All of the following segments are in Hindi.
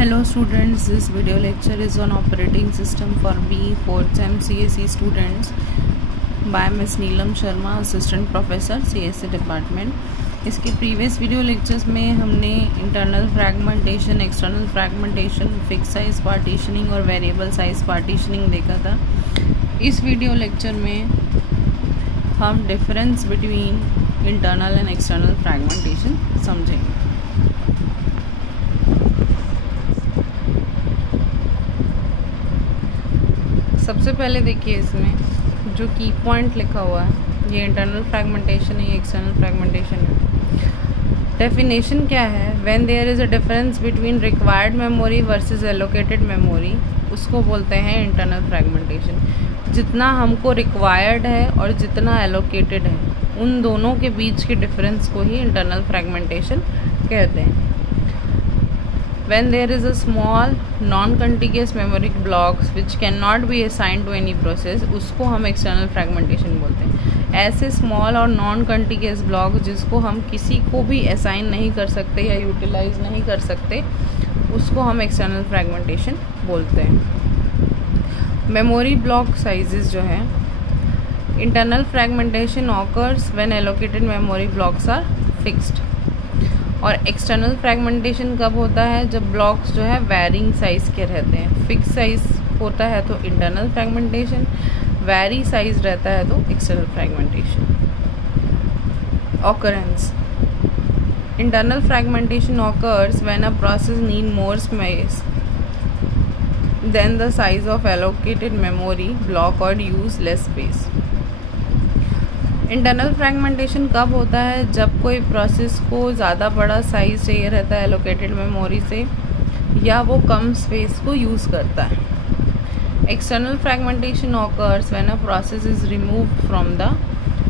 Hello students, this video lecture is on operating system for B 4th SEM CSE students by Ms. Neelam Sharma, assistant professor CSE department. इसके प्रीवियस वीडियो लेक्चर्स में हमने internal fragmentation, external fragmentation, fix size partitioning और वेरिएबल साइज पार्टीशनिंग देखा था। इस वीडियो लेक्चर में हम difference between internal and external fragmentation समझेंगे। सबसे पहले देखिए इसमें जो की पॉइंट लिखा हुआ है, ये इंटरनल फ्रैगमेंटेशन है, ये एक्सटर्नल फ्रैगमेंटेशन है। डेफिनेशन क्या है? When there is a difference between required memory versus allocated memory, उसको बोलते हैं इंटरनल फ्रैगमेंटेशन। जितना हमको रिक्वायर्ड है और जितना एलोकेटेड है, उन दोनों के बीच के डिफरेंस को ही इंटरनल फ्रैगमेंटेशन कहते हैं। When there is a small non-contiguous memory blocks which cannot be assigned to any process, उसको हम external fragmentation बोलते हैं। ऐसे small और non-contiguous block जिसको हम किसी को भी assign नहीं कर सकते या utilize नहीं कर सकते, उसको हम external fragmentation बोलते हैं। memory block sizes जो है, internal fragmentation occurs when allocated memory blocks are fixed। और एक्सटर्नल फ्रैगमेंटेशन कब होता है? जब ब्लॉक्स जो है वेरिंग साइज के रहते हैं। फिक्स साइज होता है तो इंटरनल फ्रैगमेंटेशन, वेरी साइज रहता है तो external fragmentation. Occurrence, internal fragmentation occurs when a process need more space than the size of allocated memory block और use less space. Internal fragmentation कब होता है? जब कोई प्रोसेस को ज़्यादा बड़ा साइज चाहिए रहता है एलोकेटेड मेमोरी से, या वो कम स्पेस को यूज़ करता है। External fragmentation occurs when a process is removed from the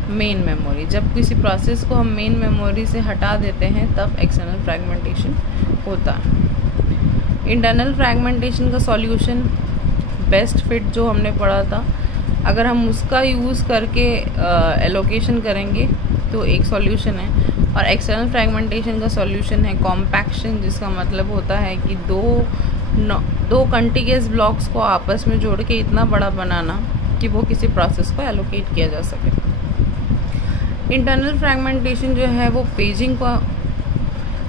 main memory. जब किसी प्रोसेस को हम मेन मेमोरी से हटा देते हैं तब एक्सटर्नल फ्रैगमेंटेशन होता है। इंटरनल फ्रैगमेंटेशन का सॉल्यूशन बेस्ट फिट जो हमने पढ़ा था, अगर हम उसका यूज़ करके एलोकेशन करेंगे तो एक सॉल्यूशन है। और एक्सटर्नल फ्रैगमेंटेशन का सॉल्यूशन है कॉम्पैक्शन, जिसका मतलब होता है कि दो कंटिग्यूअस ब्लॉक्स को आपस में जोड़ के इतना बड़ा बनाना कि वो किसी प्रोसेस को एलोकेट किया जा सके। इंटरनल फ्रैगमेंटेशन जो है वो पेजिंग को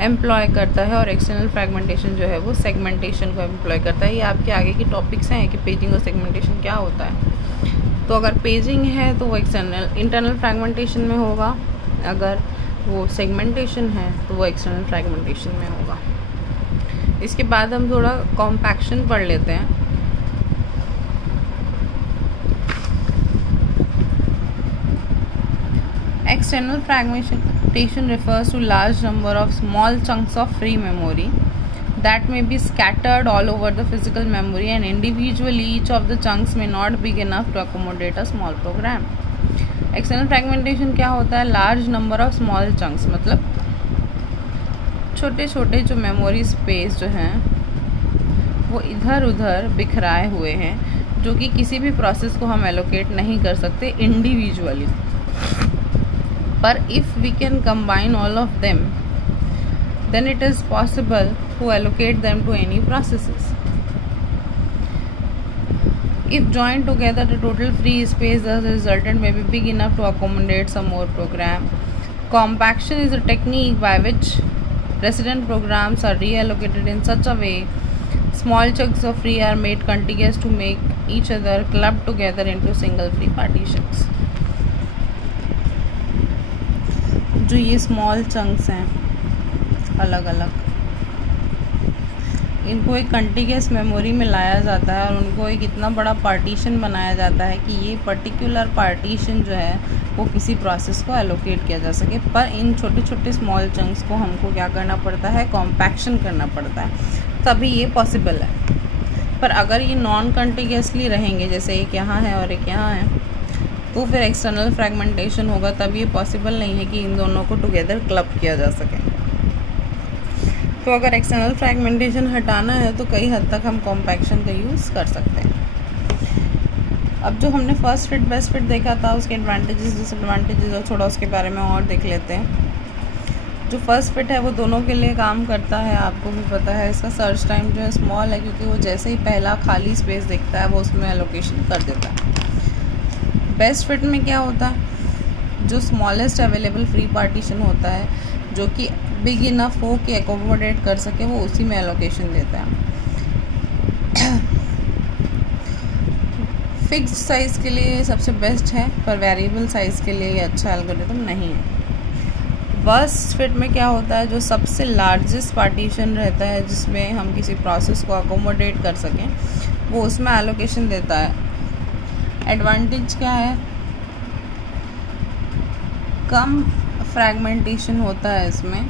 एम्प्लॉय करता है और एक्सटर्नल फ्रैगमेंटेशन जो है वो सेगमेंटेशन को एम्प्लॉय करता है। ये आपके आगे की टॉपिक्स हैं कि पेजिंग और सेगमेंटेशन क्या होता है। तो अगर पेजिंग है तो वो इंटरनल फ्रैगमेंटेशन में होगा, अगर वो सेगमेंटेशन है तो वो एक्सटर्नल फ्रैगमेंटेशन में होगा। इसके बाद हम थोड़ा कॉम्पैक्शन पढ़ लेते हैं। External fragmentation refers to large number of small chunks of free memory that may be scattered all over the physical memory, and individually each of the chunks may not be enough to accommodate a small program. External fragmentation क्या होता है? large number of small chunks, मतलब छोटे छोटे जो मेमोरी स्पेस जो हैं वो इधर उधर बिखराए हुए हैं, जो कि किसी भी प्रोसेस को हम एलोकेट नहीं कर सकते इंडिविजुअली। पर if we can combine all of them then it is possible to allocate them to any processes. If joined together, the total free space thus resultant may be big enough to accommodate some more program. Compaction is a technique by which resident programs are reallocated in such a way small chunks of free are made contiguous to make each other clubbed together into single free partitions. जो ये small chunks हैं अलग अलग, इनको एक कंटिग्यूअस मेमोरी में लाया जाता है और उनको एक इतना बड़ा पार्टीशन बनाया जाता है कि ये पर्टिकुलर पार्टीशन जो है वो किसी प्रोसेस को एलोकेट किया जा सके। पर इन छोटे छोटे स्मॉल चंक्स को हमको क्या करना पड़ता है? कॉम्पैक्शन करना पड़ता है, तभी ये पॉसिबल है। पर अगर ये नॉन कंटिग्यूअसली रहेंगे, जैसे एक यहाँ है और एक यहाँ है, तो फिर एक्सटर्नल फ्रैगमेंटेशन होगा, तब ये पॉसिबल नहीं है कि इन दोनों को टुगेदर क्लब किया जा सके। तो अगर एक्सटर्नल फ्रैगमेंटेशन हटाना है तो कई हद तक हम कॉम्पैक्शन का यूज़ कर सकते हैं। अब जो हमने फर्स्ट फिट बेस्ट फिट देखा था, उसके एडवांटेजेस डिसएडवांटेजेस और थोड़ा उसके बारे में और देख लेते हैं। जो फर्स्ट फिट है वो दोनों के लिए काम करता है, आपको भी पता है। इसका सर्च टाइम जो है स्मॉल है, क्योंकि वो जैसे ही पहला खाली स्पेस दिखता है वो उसमें एलोकेशन कर देता है। बेस्ट फिट में क्या होता है, जो स्मॉलेस्ट अवेलेबल फ्री पार्टीशन होता है, जो कि बिग इनफ हो कि एकोमोडेट कर सके, वो उसी में एलोकेशन देता है। फिक्स्ड साइज़ के लिए सबसे बेस्ट है, पर वेरिएबल साइज़ के लिए ये अच्छा एल्गोरिथम नहीं है। वर्स्ट फिट में क्या होता है, जो सबसे लार्जेस्ट पार्टीशन रहता है जिसमें हम किसी प्रोसेस को अकोमोडेट कर सकें, वो उसमें एलोकेशन देता है। एडवांटेज क्या है, कम फ्रैगमेंटेशन होता है इसमें।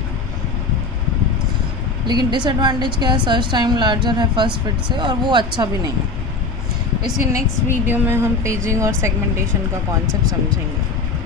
लेकिन डिसएडवांटेज क्या है, सर्च टाइम लार्जर है फर्स्ट फिट से, और वो अच्छा भी नहीं है। इसकी नेक्स्ट वीडियो में हम पेजिंग और सेगमेंटेशन का कॉन्सेप्ट समझेंगे।